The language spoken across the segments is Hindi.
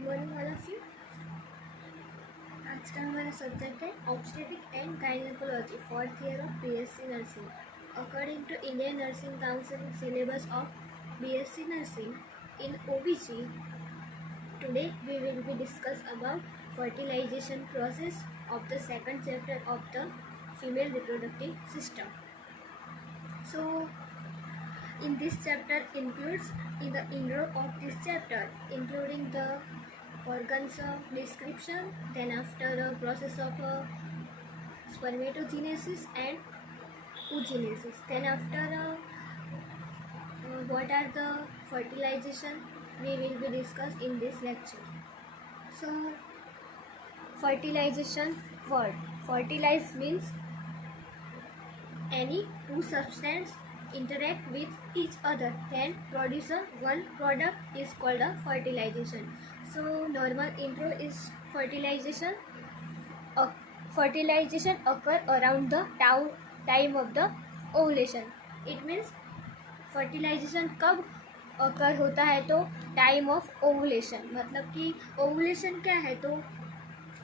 Good morning all of you. आज का हमारा सब्जेक्ट है obstetric and gynaecology, fourth year of BSc nursing. According to Indian Nursing Council syllabus of BSc nursing in OBG, today we will be discuss about fertilization process of the second chapter of the female reproductive system. So in this chapter includes in the intro of this chapter including the organs description, then after a process of spermatogenesis and oogenesis, then after what are the fertilization we will be discussed in this lecture. So fertilization word, fertilize means any two substances interact with each other then produce one product is called a fertilization. So normal intro is fertilization. Fertilization occur around the time of the ovulation. It means fertilization कब occur होता है तो टाइम ऑफ ओवुलेशन, मतलब कि ओवुलेशन क्या है तो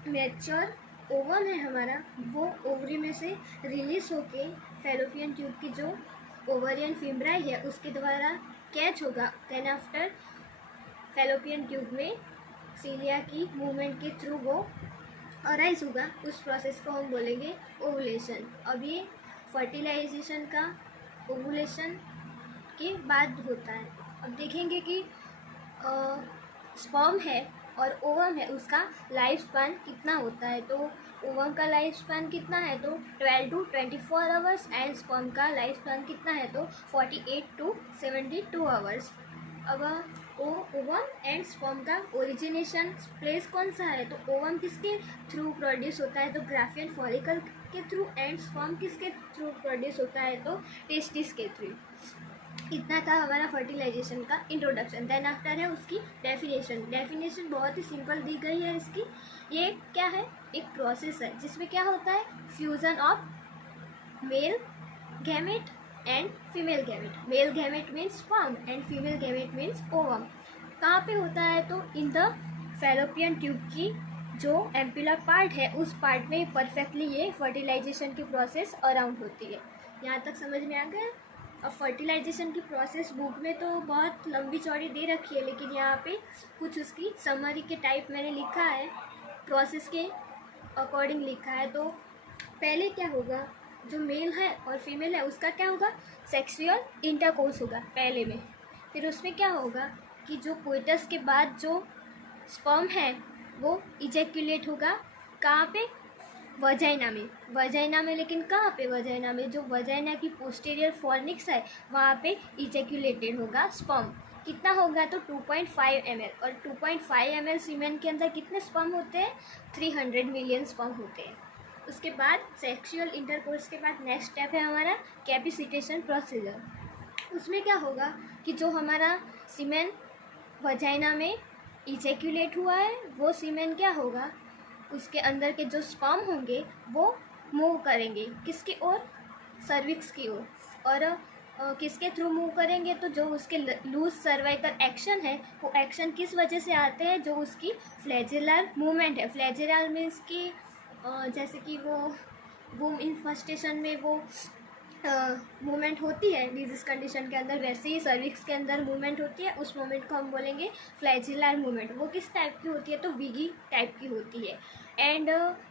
मैच्योर ओवम है हमारा, वो ओवरी में से रिलीज होके फैलोपियन ट्यूब की जो ओवरियन फिम्ब्राई है उसके द्वारा कैच होगा, देन आफ्टर फैलोपियन ट्यूब में सीलिया की मूवमेंट के थ्रू वो अराइज होगा। उस प्रोसेस को हम बोलेंगे ओवुलेशन। अब ये फर्टिलाइजेशन का ओवुलेशन के बाद होता है। अब देखेंगे कि स्पर्म है और ओवम है, उसका लाइफ स्पैन कितना होता है। तो ओवम का लाइफ स्पैन कितना है तो 12 to 24 आवर्स एंड स्पर्म का लाइफ स्पैन कितना है तो 48 to 72 आवर्स। अब ओवम एंड स्पर्म का ओरिजिनेशन प्लेस कौन सा है तो ओवम किसके थ्रू प्रोड्यूस होता है तो ग्राफियन फॉलिकल के थ्रू, एंड स्पर्म किसके थ्रू प्रोड्यूस होता है तो टेस्टिस के थ्रू। इतना था हमारा फर्टिलाइजेशन का इंट्रोडक्शन। देन आफ्टर है उसकी डेफिनेशन बहुत ही सिंपल दी गई है इसकी। ये क्या है, एक प्रोसेस है जिसमें क्या होता है fusion of male gamete and female gamete. Male gamete means sperm and female gamete means ovum. कहाँ पे होता है तो इन द फैलोपियन ट्यूब की जो एम्पुलर पार्ट है उस पार्ट में परफेक्टली ये फर्टिलाइजेशन की प्रोसेस अराउंड होती है। यहाँ तक समझ में आ गया। अब फर्टिलाइजेशन की प्रोसेस बुक में तो बहुत लंबी चौड़ी दे रखी है, लेकिन यहाँ पे कुछ उसकी समरी के टाइप मैंने लिखा है, प्रोसेस के अकॉर्डिंग लिखा है। तो पहले क्या होगा, जो मेल है और फीमेल है उसका क्या होगा, सेक्सुअल इंटरकोर्स होगा पहले में। फिर उसमें क्या होगा कि जो कोइटस के बाद जो स्पर्म है वो इजैक्यूलेट होगा, कहाँ पे, वजाइना में। लेकिन कहाँ पे, वजाइना में जो वजाइना की पोस्टीरियर फॉर्निक्स है वहाँ पे इजैक्यूलेटेड होगा स्पर्म। कितना होगा तो 2.5 ml, और 2.5 ml सीमेन के अंदर कितने स्पर्म होते हैं 300 मिलियन स्पर्म होते हैं। उसके बाद सेक्सुअल इंटरकोर्स के बाद नेक्स्ट स्टेप है हमारा कैपिसिटेशन प्रोसीजर। उसमें क्या होगा कि जो हमारा सीमेन वजाइना में इजैक्यूलेट हुआ है वो सीमेन क्या होगा, उसके अंदर के जो स्पर्म होंगे वो मूव करेंगे किसकी ओर, सर्विक्स की ओर। और किसके थ्रू मूव करेंगे तो जो उसके लूज सर्वाइकल एक्शन है वो एक्शन किस वजह से आते हैं, जो उसकी फ्लैजेलर मूवमेंट है। फ्लैजेलर मीन्स की जैसे कि वो वूम इन्फेस्टेशन में वो मूवमेंट होती है डिजीज कंडीशन के अंदर, वैसे ही सर्विक्स के अंदर मूवमेंट होती है। उस मूवमेंट को हम बोलेंगे फ्लैजिलर मूवमेंट। वो किस टाइप की होती है तो विगी टाइप की होती है। एंड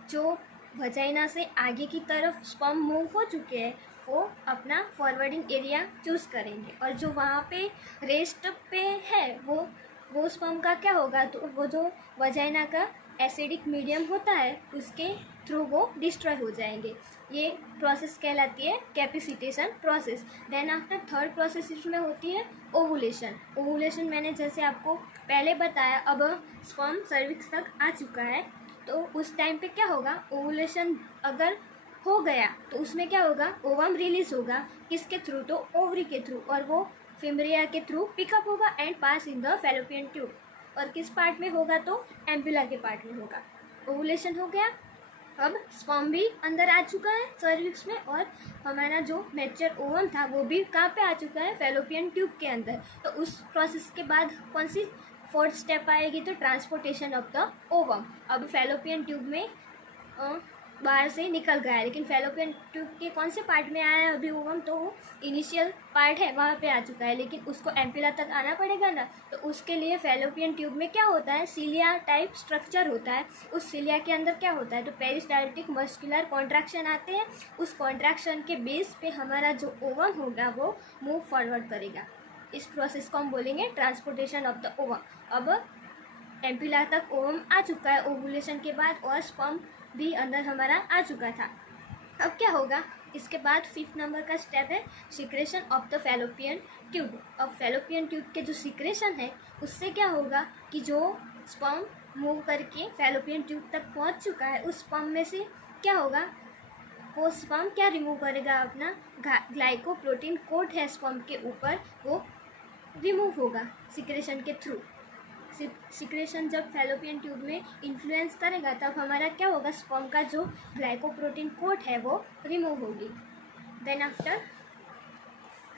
जो वजाइना से आगे की तरफ स्पर्म मूव हो चुके हैं वो अपना फॉरवर्डिंग एरिया चूज़ करेंगे, और जो वहाँ पे रेस्ट पे है वो स्पर्म का क्या होगा तो वो जो वजाइना का एसिडिक मीडियम होता है उसके थ्रू वो डिस्ट्रॉय हो जाएंगे। ये प्रोसेस कहलाती है capacitation process. Then after third process इसमें होती है ओवुलेशन। ओवुलेशन मैंने जैसे आपको पहले बताया, अब स्पर्म सर्विक्स तक आ चुका है तो उस टाइम पे क्या होगा, ओवुलेशन अगर हो गया तो उसमें क्या होगा, ओवम रिलीज होगा किसके थ्रू तो ओवरी के थ्रू, और वो फिम्ब्रिया के थ्रू पिकअप होगा and pass in the fallopian tube. और किस पार्ट में होगा तो एम्पुला के पार्ट में होगा। ओवुलेशन हो गया, अब स्पर्म भी अंदर आ चुका है सर्विक्स में, और हमारा जो मैच्योर ओवम था वो भी कहाँ पे आ चुका है फैलोपियन ट्यूब के अंदर। तो उस प्रोसेस के बाद कौन सी फोर्थ स्टेप आएगी तो ट्रांसपोर्टेशन ऑफ द ओवम। अब फैलोपियन ट्यूब में बाहर से निकल गया है, लेकिन फैलोपियन ट्यूब के कौन से पार्ट में आया है अभी ओवम, तो वो इनिशियल पार्ट है वहाँ पे आ चुका है, लेकिन उसको एम्पिला तक आना पड़ेगा ना। तो उसके लिए फैलोपियन ट्यूब में क्या होता है, सीलिया टाइप स्ट्रक्चर होता है। उस सीलिया के अंदर क्या होता है, तो पेरिस्टाल्टिक मस्कुलर कॉन्ट्रैक्शन आते हैं। उस कॉन्ट्रैक्शन के बेस पे हमारा जो ओवम होगा वो मूव फॉरवर्ड करेगा। इस प्रोसेस को हम बोलेंगे ट्रांसपोर्टेशन ऑफ द ओवम। अब एम्पिला तक ओवम आ चुका है ओवुलेशन के बाद, और स्पर्म भी अंदर हमारा आ चुका था। अब क्या होगा, इसके बाद 5th नंबर का स्टेप है secretion of the fallopian tube. अब फैलोपियन ट्यूब के जो सिक्रेशन है उससे क्या होगा कि जो स्पर्म मूव करके फैलोपियन ट्यूब तक पहुंच चुका है, उस स्पर्म में से क्या होगा, वो स्पर्म क्या रिमूव करेगा, अपना ग्लाइकोप्रोटीन कोट है स्पर्म के ऊपर, वो रिमूव होगा सिक्रेशन के थ्रू। सिक्रेशन जब फैलोपियन ट्यूब में इन्फ्लुएंस करेगा तब हमारा क्या होगा, स्पर्म का जो ग्लाइकोप्रोटीन कोट है वो रिमूव होगी। देन आफ्टर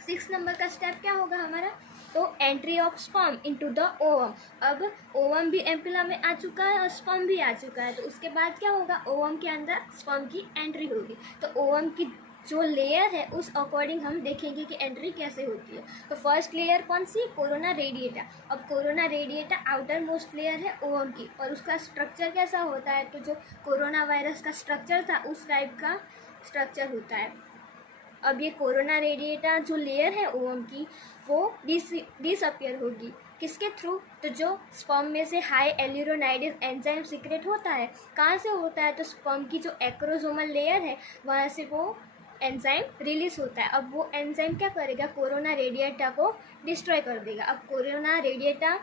6 नंबर का स्टेप क्या होगा हमारा, तो entry of sperm into the ovum. अब ओवम भी एम्पिला में आ चुका है और स्पर्म भी आ चुका है, तो उसके बाद क्या होगा, ओवम के अंदर स्पर्म की एंट्री होगी। तो ओवम की जो लेयर है उस अकॉर्डिंग हम देखेंगे कि एंट्री कैसे होती है। तो फर्स्ट लेयर कौन सी, कोरोना रेडिएटा। अब corona radiata outermost layer है ओवम की, और उसका स्ट्रक्चर कैसा होता है, तो जो कोरोना वायरस का स्ट्रक्चर था उस टाइप का स्ट्रक्चर होता है। अब ये कोरोना रेडिएटा जो लेयर है ओवम की वो डिसअपियर होगी, किसके थ्रू, तो जो स्पर्म में से हाई एल्यूरोनाइडेज एंजाइम सीक्रेट होता है, कहाँ से होता है, तो स्पर्म की जो एक्रोसोमल लेयर है वहाँ से वो एंजाइम रिलीज होता है। अब वो एंजाइम क्या करेगा, कोरोना रेडिएटा को डिस्ट्रॉय कर देगा। अब कोरोना रेडिएटा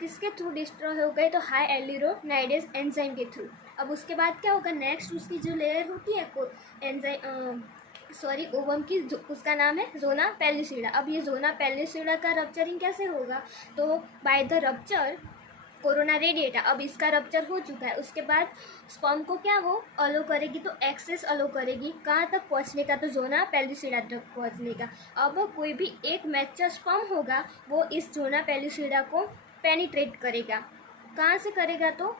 किसके थ्रू डिस्ट्रॉय हो गए, तो हाई एल्यूरोनाइडेज एंजाइम के थ्रू। अब उसके बाद क्या होगा, नेक्स्ट उसकी जो लेयर होती है ओवम की, जो उसका नाम है जोना पेल्लिसिडा। अब ये जोना पेल्लिसिडा का रप्चरिंग कैसे होगा, तो by the rupture corona radiata. अब इसका रप्चर हो चुका है, उसके बाद स्पर्म को क्या वो अलो करेगी, तो एक्सेस अलो करेगी कहाँ तक पहुँचने का, तो जोना पेल्लिसिडा तक पहुँचने का। अब कोई भी एक मैच्योर स्पर्म होगा वो इस जोना पेल्लिसिडा को पेनिट्रेट करेगा, कहाँ से करेगा, तो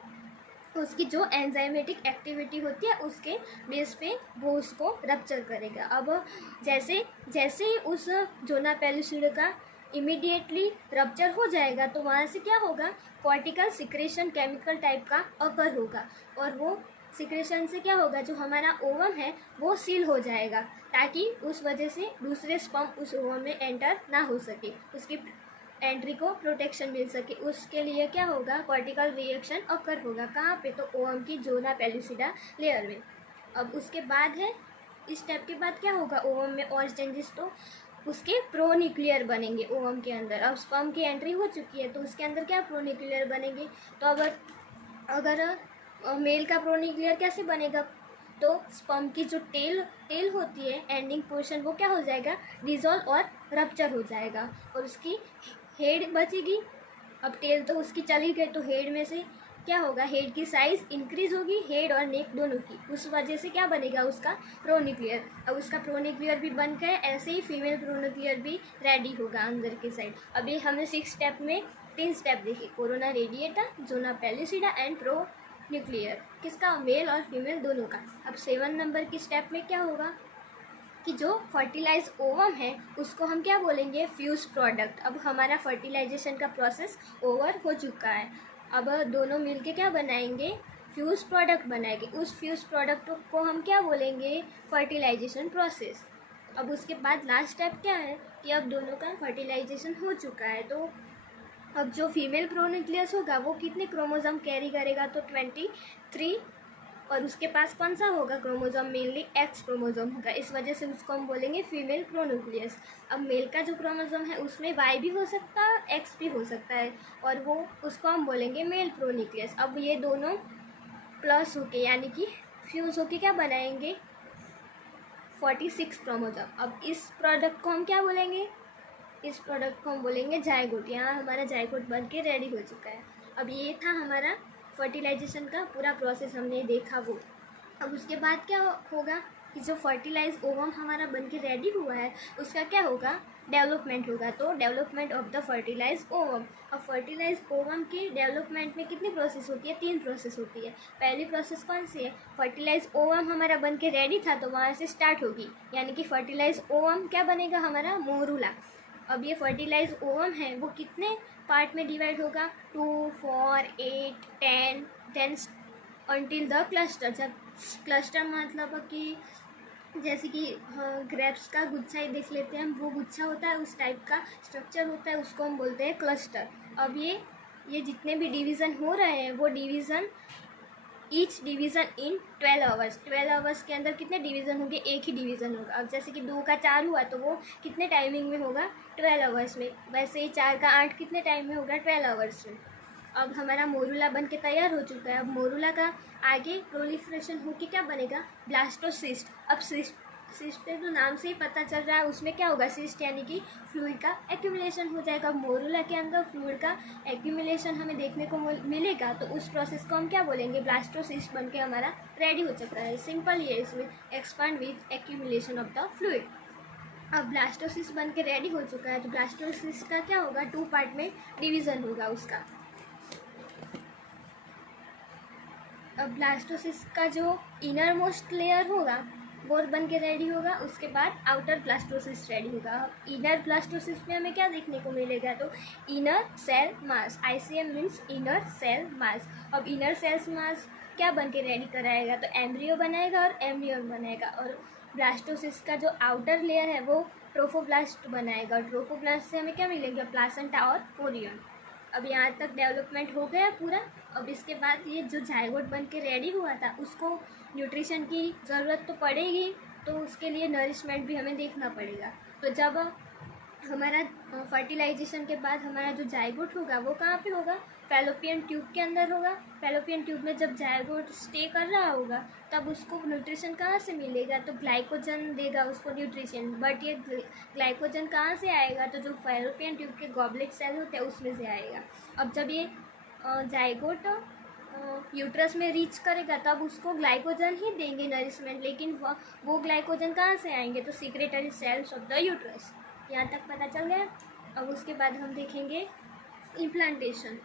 उसकी जो एंजाइमेटिक एक्टिविटी होती है उसके बेस पे वो उसको रप्चर करेगा। अब जैसे जैसे ही उस जोना पेल्लिसिडा का इमीडिएटली रप्चर हो जाएगा तो वहाँ से क्या होगा, कॉर्टिकल सिक्रेशन केमिकल टाइप का अकर होगा, और वो सिक्रेशन से क्या होगा, जो हमारा ओवम है वो सील हो जाएगा, ताकि उस वजह से दूसरे स्पर्म उस ओवम में एंटर ना हो सके, उसकी एंट्री को प्रोटेक्शन मिल सके। उसके लिए क्या होगा, कॉर्टिकल रिएक्शन अकर होगा, कहाँ पे, तो ओवम की जोना पेल्लिसिडा लेयर में। अब उसके बाद है, इस स्टेप के बाद क्या होगा ओवम में और चेंजेस, तो उसके प्रोन्यूक्लियर बनेंगे ओवम के अंदर। अब स्पर्म की एंट्री हो चुकी है तो उसके अंदर क्या प्रोन्यूक्लियर बनेंगे, तो अगर मेल का प्रोन्यूक्लियर कैसे बनेगा, तो स्पर्म की जो टेल होती है एंडिंग पोर्शन वो क्या हो जाएगा, डिजोल्व और रप्चर हो जाएगा, और उसकी हेड बचेगी। अब टेल तो उसकी चली गई, तो हेड में से क्या होगा, हेड की साइज़ इंक्रीज होगी, हेड और नेक दोनों की, उस वजह से क्या बनेगा उसका प्रोन्यूक्लियर। अब उसका प्रोन्यूक्लियर भी बन गया, ऐसे ही फीमेल प्रोन्यूक्लियर भी रेडी होगा अंदर के साइड। अभी हमने 6 स्टेप में 3 स्टेप देखे, कोरोना रेडिएटा, जोना पेल्लिसिडा एंड प्रोन्यूक्लियर, किसका, मेल और फीमेल दोनों का। अब 7 नंबर की स्टेप में क्या होगा कि जो फर्टिलाइज ओवम है उसको हम क्या बोलेंगे, फ्यूज प्रोडक्ट। अब हमारा फर्टिलाइजेशन का प्रोसेस ओवर हो चुका है, अब दोनों मिलके क्या बनाएंगे, फ्यूज प्रोडक्ट बनाएंगे। उस फ्यूज प्रोडक्ट को हम क्या बोलेंगे, फर्टिलाइजेशन प्रोसेस। अब उसके बाद लास्ट स्टेप क्या है कि अब दोनों का फर्टिलाइजेशन हो चुका है, तो अब जो फीमेल प्रोन्यूक्लियस होगा वो कितने क्रोमोसोम कैरी करेगा, तो 23, और उसके पास कौन सा होगा क्रोमोसोम, मेनली एक्स क्रोमोसोम होगा, इस वजह से उसको हम बोलेंगे फीमेल प्रोन्यूक्लियस। अब मेल का जो क्रोमोसोम है उसमें वाई भी हो सकता है, एक्स भी हो सकता है, और वो उसको हम बोलेंगे मेल प्रोन्यूक्लियस। अब ये दोनों प्लस होके यानी कि फ्यूज होके क्या बनाएंगे, 46 क्रोमोसोम। अब इस प्रोडक्ट को हम क्या बोलेंगे, इस प्रोडक्ट को हम बोलेंगे जायगोट। यहाँ हमारा जायगोट बन के रेडी हो चुका है। अब ये था हमारा फर्टिलाइजेशन का पूरा प्रोसेस, हमने देखा वो। अब उसके बाद क्या होगा कि जो फर्टिलाइज ओवम हमारा बन के रेडी हुआ है उसका क्या होगा, डेवलपमेंट होगा, तो development of the fertilize ovum. अब फर्टिलाइज ओवम की डेवलपमेंट में कितनी प्रोसेस होती है? 3 प्रोसेस होती है। पहली प्रोसेस कौन सी है? फर्टिलाइज ओवम हमारा बन के रेडी था तो वहाँ से स्टार्ट होगी, यानी कि फर्टिलाइज ओवम क्या बनेगा? हमारा मोरूला। अब ये फर्टिलाइज ओवम है वो कितने पार्ट में डिवाइड होगा? 2, 4, 8, 10, देन अनटिल द क्लस्टर। जब क्लस्टर मतलब कि जैसे कि ग्रेप्स का गुच्छा ही देख लेते हैं हम, वो गुच्छा होता है, उस टाइप का स्ट्रक्चर होता है, उसको हम बोलते हैं क्लस्टर। अब ये जितने भी डिवीज़न हो रहे हैं वो डिवीज़न, ईच डिवीज़न इन 12 आवर्स। 12 आवर्स के अंदर कितने डिवीज़न होंगे? एक ही डिवीज़न होगा। अब जैसे कि 2 का 4 हुआ तो वो कितने टाइमिंग में होगा? 12 आवर्स में। वैसे ही 4 का 8 कितने टाइम में होगा? 12 आवर्स में। अब हमारा मोरूला बन के तैयार हो चुका है। अब मोरूला का आगे प्रोलिफरेशन होके क्या बनेगा? ब्लास्टोसिस्ट। अब सिस्ट तो नाम से ही पता चल रहा है उसमें क्या होगा? सिस्ट यानी कि फ्लूइड का एक्यूमुलेशन हो जाएगा। मोरूला के अंदर फ्लूइड का एक्यूमुलेशन हमें देखने को मिलेगा, तो उस प्रोसेस को हम क्या बोलेंगे? ब्लास्टोसिस्ट बन के हमारा रेडी हो चुका है। सिंपल ये इसमें expand with accumulation of the fluid. अब ब्लास्टोसिस्ट बन के रेडी हो चुका है, तो ब्लास्टोसिस्ट का क्या होगा? 2 पार्ट में डिवीज़न होगा उसका। अब ब्लास्टोसिस्ट का जो इनर मोस्ट लेयर होगा वो बन के रेडी होगा, उसके बाद आउटर ब्लास्टोसिस्ट रेडी होगा। इनर ब्लास्टोसिस्ट में हमें क्या देखने को मिलेगा? तो inner cell mass, ICM means inner cell mass. अब इनर सेल्स मास क्या बन के रेडी कराएगा? तो एम्ब्रियो बनाएगा और एम्ब्रियन बनाएगा। और ब्लास्टोसिस्ट का जो आउटर लेयर है वो ट्रोफोब्लास्ट बनाएगा, और ट्रोफोब्लास्ट से हमें क्या मिलेगा? प्लासेंटा और ओरियन। अब यहाँ तक डेवलपमेंट हो गया पूरा। अब इसके बाद ये जो जायगोट बन के रेडी हुआ था उसको न्यूट्रिशन की ज़रूरत तो पड़ेगी, तो उसके लिए नरिशमेंट भी हमें देखना पड़ेगा। तो जब हमारा फर्टिलाइजेशन के बाद हमारा जो जायगोट होगा वो कहाँ पे होगा? फैलोपियन ट्यूब के अंदर होगा। फैलोपियन ट्यूब में जब जायगोट स्टे कर रहा होगा तब उसको न्यूट्रिशन कहाँ से मिलेगा? तो ग्लाइकोजन देगा उसको न्यूट्रिशन। बट ये ग्लाइकोजन कहाँ से आएगा? तो जो फैलोपियन ट्यूब के गॉबलेट सेल होते हैं उसमें से आएगा। अब जब ये जायगोट यूट्रस में रीच करेगा तब उसको ग्लाइकोजन ही देंगे नरिशमेंट, लेकिन वो ग्लाइकोजन कहाँ से आएंगे? तो secretory cells of the uterus. यहाँ तक पता चल गया। अब उसके बाद हम देखेंगे इम्प्लांटेशन।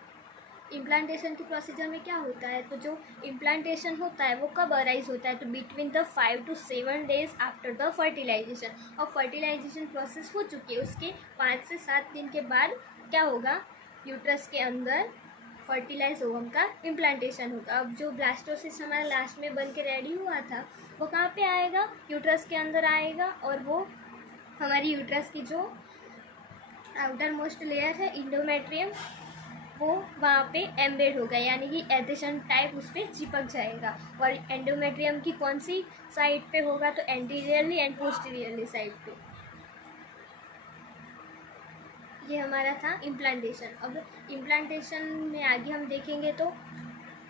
इम्प्लांटेशन की प्रोसीजर में क्या होता है? तो जो इम्प्लांटेशन होता है वो कब अराइज होता है? तो between the 5 to 7 days after the fertilization. और फर्टिलाइजेशन प्रोसेस हो चुकी है, उसके 5 से 7 दिन के बाद क्या होगा? यूट्रस के अंदर फर्टिलाइज ओवम का इम्प्लांटेशन होगा। अब जो ब्लास्टोसिस्ट हमारा लास्ट में बन के रेडी हुआ था वो कहाँ पे आएगा? यूट्रस के अंदर आएगा, और वो हमारी यूट्रस की जो आउटर मोस्ट लेयर है इंडोमेट्रियम वो वहाँ पे एम्बेड होगा, यानी कि एडिशन टाइप उस पर चिपक जाएगा। और एंडोमेट्रियम की कौन सी साइड पे होगा? तो एंटीरियरली एंड पोस्टीरियरली साइड पे। ये हमारा था इम्प्लांटेशन। अब इम्प्लांटेशन में आगे हम देखेंगे तो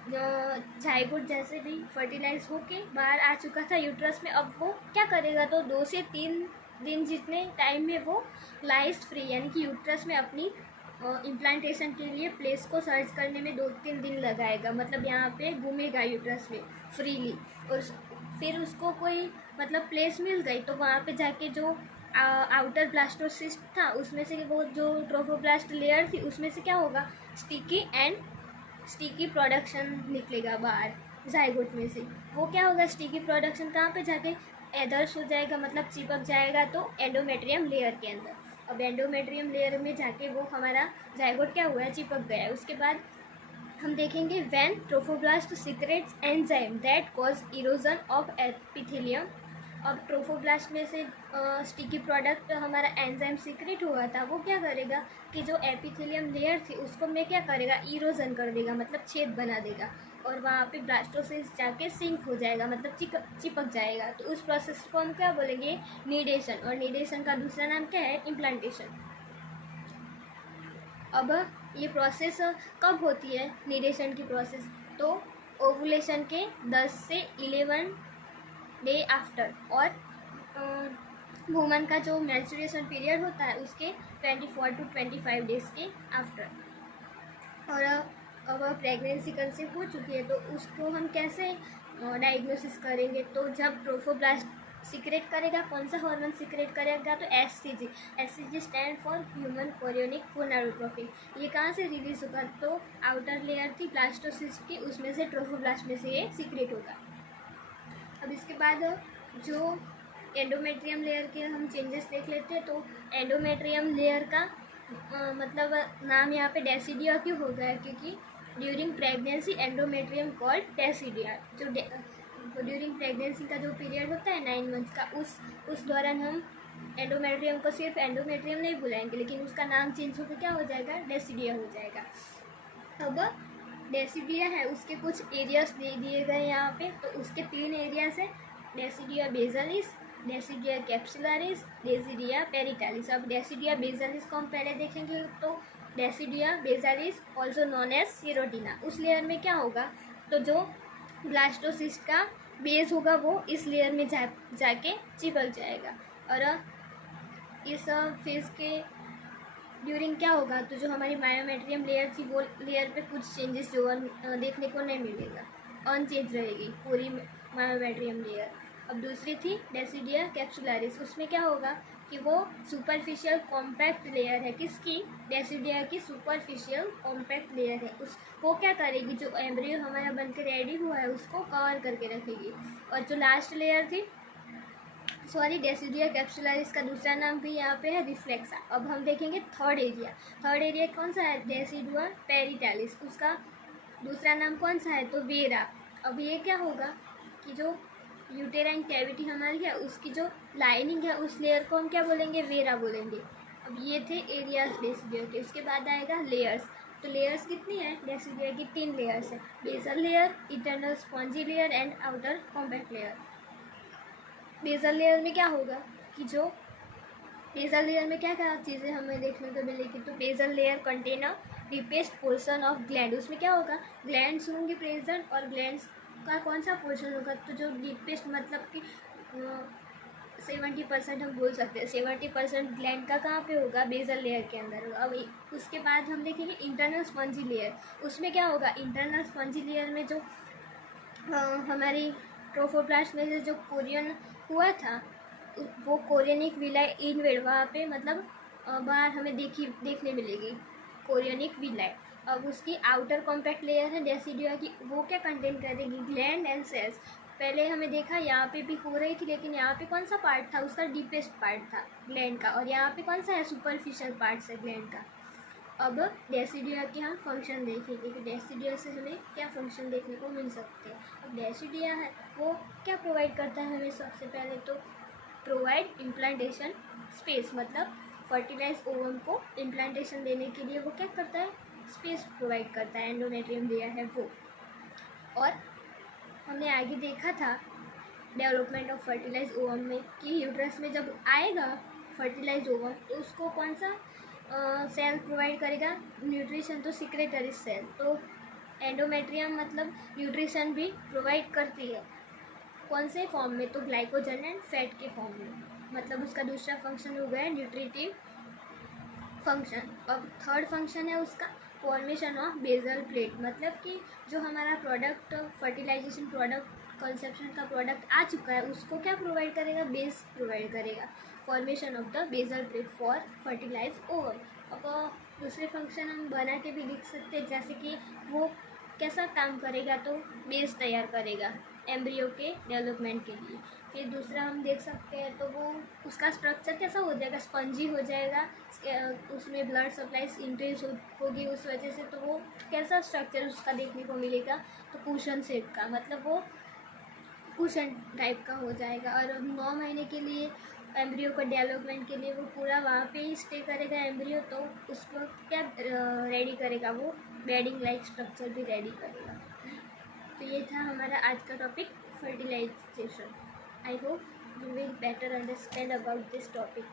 जायगोट जैसे भी फर्टिलाइज होके बाहर आ चुका था यूट्रस में, अब वो क्या करेगा? तो 2 से 3 दिन जितने टाइम में वो लाइज फ्री, यानी कि यूट्रस में अपनी इम्प्लांटेशन के लिए प्लेस को सर्च करने में 2-3 दिन लगाएगा। मतलब यहाँ पे घूमेगा यूट्रस में फ्रीली, और फिर उसको कोई मतलब प्लेस मिल गई तो वहाँ पे जाके जो आउटर ब्लास्टोसिस्ट था उसमें से वो जो ट्रोफोब्लास्ट लेयर थी उसमें से क्या होगा? स्टिकी प्रोडक्शन निकलेगा बाहर जायगोट में से। वो क्या होगा? स्टिकी प्रोडक्शन कहाँ पे जाके एडर्स हो जाएगा, मतलब चिपक जाएगा तो एंडोमेट्रियम लेयर के अंदर। अब एंडोमेट्रियम लेयर में जाके वो हमारा जायगोट क्या हुआ है? चिपक गया है। उसके बाद हम देखेंगे when trophoblast secrets enzyme that cause erosion of epithelium. अब ट्रोफोब्लास्ट में से स्टिकी प्रोडक्ट हमारा एंजाइम सीक्रेट हुआ था, वो क्या करेगा कि जो एपिथेलियम लेयर थी उसको में क्या करेगा? इरोजन कर देगा, मतलब छेद बना देगा, और वहाँ पे ब्लास्टोसिस्ट जाके सिंक हो जाएगा, मतलब चिपक जाएगा। तो उस प्रोसेस को हम क्या बोलेंगे? नीडेशन। और नीडेशन का दूसरा नाम क्या है? इम्प्लांटेशन। अब ये प्रोसेस कब होती है नीडेशन की प्रोसेस? तो ओवुलेशन के 10 से 11 डे आफ्टर, और वुमन का जो मेंस्ट्रुएशन पीरियड होता है उसके 24 to 25 डेज के आफ्टर। और अब प्रेगनेंसी कंसीव हो चुकी है तो उसको हम कैसे डायग्नोसिस करेंगे? तो जब ट्रोफोब्लास्ट सीक्रेट करेगा, कौन सा हार्मोन सीक्रेट करेगा, तो HCG. HCG stand for human chorionic gonadotropin. ये कहाँ से रिलीज होगा, तो आउटर लेयर थी ब्लास्टोसिस्ट की, उसमें से ट्रोफोब्लास्ट में से ये सीक्रेट होगा। अब इसके बाद जो एंडोमेट्रियम लेयर के हम चेंजेस देख लेते हैं। तो एंडोमेट्रियम लेयर का मतलब नाम यहाँ पे डेसिडिया क्यों हो गया, क्योंकि ड्यूरिंग प्रेगनेंसी एंडोमेट्रियम कॉल्ड डेसिडिया। जो ड्यूरिंग प्रेगनेंसी का जो पीरियड होता है 9 मंथ्स का, उस दौरान हम एंडोमेट्रियम को सिर्फ एंडोमेट्रियम नहीं बुलाएंगे, लेकिन उसका नाम चेंज होकर क्या हो जाएगा, डेसिडिया हो जाएगा। अब डेसिडिया है, उसके कुछ एरियाज दे दिए गए यहाँ पे। तो उसके 3 एरियाज है, डेसिडिया बेसालिस, डेसिडिया कैप्सुलारिस, डेसिडिया पेरिटालिस। अब डेसिडिया बेसालिस को हम पहले देखेंगे। तो डेसिडिया बेसालिस ऑल्सो नॉन एज सीरोटिना, उस लेयर में क्या होगा, तो जो ब्लास्टोसिस्ट का बेस होगा वो इस लेयर में जाके चिपक जाएगा। और इस फेज के ड्यूरिंग क्या होगा, तो जो हमारी मायोमेट्रियम लेयर थी वो लेयर पे कुछ चेंजेस जो देखने को नहीं मिलेगा, अनचेंज रहेगी पूरी मायोमेट्रियम लेयर। अब दूसरी थी डेसिडिया कैप्सुलारिस, उसमें क्या होगा कि वो सुपरफिशियल कॉम्पैक्ट लेयर है, किसकी, डेसिडिया की सुपरफिशियल कॉम्पैक्ट लेयर है। उस वो क्या करेगी, जो एम्ब्रियो हमारा बनकर रेडी हुआ है उसको कवर करके रखेगी। और जो लास्ट लेयर थी, सॉरी, डेसिडिया कैप्सुलारिस का दूसरा नाम भी यहाँ पे है रिफ्लेक्सा। अब हम देखेंगे थर्ड एरिया। थर्ड एरिया कौन सा है, डेसिडुआ पेरिटालिस, उसका दूसरा नाम कौन सा है, तो वेरा। अब ये क्या होगा कि जो यूटेराइन कैविटी हमारी है उसकी जो लाइनिंग है उस लेयर को हम क्या बोलेंगे, वेरा बोलेंगे। अब ये थे एरियाज डेसिडिया के। उसके बाद आएगा लेयर्स। तो लेयर्स कितनी है, डेसिडिया की 3 लेयर्स है, basal layer, internal spongy layer and outer compact layer. Basal layer में क्या होगा कि जो बेसल लेयर में क्या क्या चीज़ें हमें देखने को मिलेगी, तो basal layer contain a deepest portion of gland. उसमें क्या होगा, ग्लैंड्स होंगे प्रेजेंट, और ग्लैंड्स का कौन सा पोर्शन होगा, तो जो डीपेस्ट मतलब कि 70% हम बोल सकते हैं, 70% ग्लैंड का कहाँ पे होगा, बेसल लेयर के अंदर होगा। अब उसके बाद हम देखेंगे इंटरनल स्पॉन्जी लेयर। उसमें क्या होगा, इंटरनल स्पॉन्जी लेयर में जो हमारी ट्रोफोप्लास्ट में से जो कोरियन हुआ था, वो कोरियनिक विलाई इनवेड वहाँ पे मतलब बाहर हमें देखने मिलेगी कोरियनिक विलाई। अब उसकी आउटर कॉम्पैक्ट लेयर है डेसिडिया की, वो क्या कंटेन करेगी, ग्लैंड एंड सेल्स। पहले हमें देखा यहाँ पे भी हो रही थी, लेकिन यहाँ पे कौन सा पार्ट था, उसका डीपेस्ट पार्ट था ग्लैंड का, और यहाँ पे कौन सा है, सुपरफिशियल पार्ट है ग्लैंड का। अब डेसिडिया के हम फंक्शन देखेंगे कि डेसिडिया से हमें क्या फंक्शन देखने को मिल सकते हैं। अब डेसिडिया है वो क्या प्रोवाइड करता है हमें, सबसे पहले तो प्रोवाइड इम्प्लांटेशन स्पेस, मतलब फर्टिलाइज ओवम को इम्प्लांटेशन देने के लिए वो क्या करता है, स्पेस प्रोवाइड करता है, एंडोमेट्रियम लेयर है वो। और हमने आगे देखा था डेवलपमेंट ऑफ फर्टिलाइज ओवम में कि यूट्रस में जब आएगा फर्टिलाइज ओवम तो उसको कौन सा सेल प्रोवाइड करेगा, न्यूट्रिशन, तो सिक्रेटरी सेल। तो एंडोमेट्रियम मतलब न्यूट्रिशन भी प्रोवाइड करती है, कौन से फॉर्म में, तो ग्लाइकोजन एंड फैट के फॉर्म में, मतलब उसका दूसरा फंक्शन हो गया न्यूट्रिटिव फंक्शन। अब थर्ड फंक्शन है उसका फॉर्मेशन ऑफ बेसल प्लेट, मतलब कि जो हमारा प्रोडक्ट फर्टिलाइजेशन प्रोडक्ट कंसेप्शन का प्रोडक्ट आ चुका है उसको क्या प्रोवाइड करेगा, बेस प्रोवाइड करेगा, formation of the basal plate for fertilize ovum. अब दूसरे फंक्शन हम बना के भी लिख सकते हैं, जैसे कि वो कैसा काम करेगा, तो बेस तैयार करेगा एम्ब्रियो के डेवलपमेंट के लिए। फिर दूसरा हम देख सकते हैं तो वो उसका स्ट्रक्चर कैसा हो जाएगा, स्पंजी हो जाएगा, उसमें ब्लड सप्लाई इंक्रीज होगी उस वजह से, तो वो कैसा स्ट्रक्चर उसका देखने को मिलेगा, तो कुशन शेप का, मतलब वो कुशन टाइप का हो जाएगा। और 9 महीने के लिए एम्ब्रियो का डेवलपमेंट के लिए वो पूरा वहाँ पे ही स्टे करेगा एम्ब्रियो, तो उसको क्या रेडी करेगा, वो बेडिंग लाइक स्ट्रक्चर भी रेडी करेगा। तो ये था हमारा आज का topic fertilization. I hope you will better understand about this topic.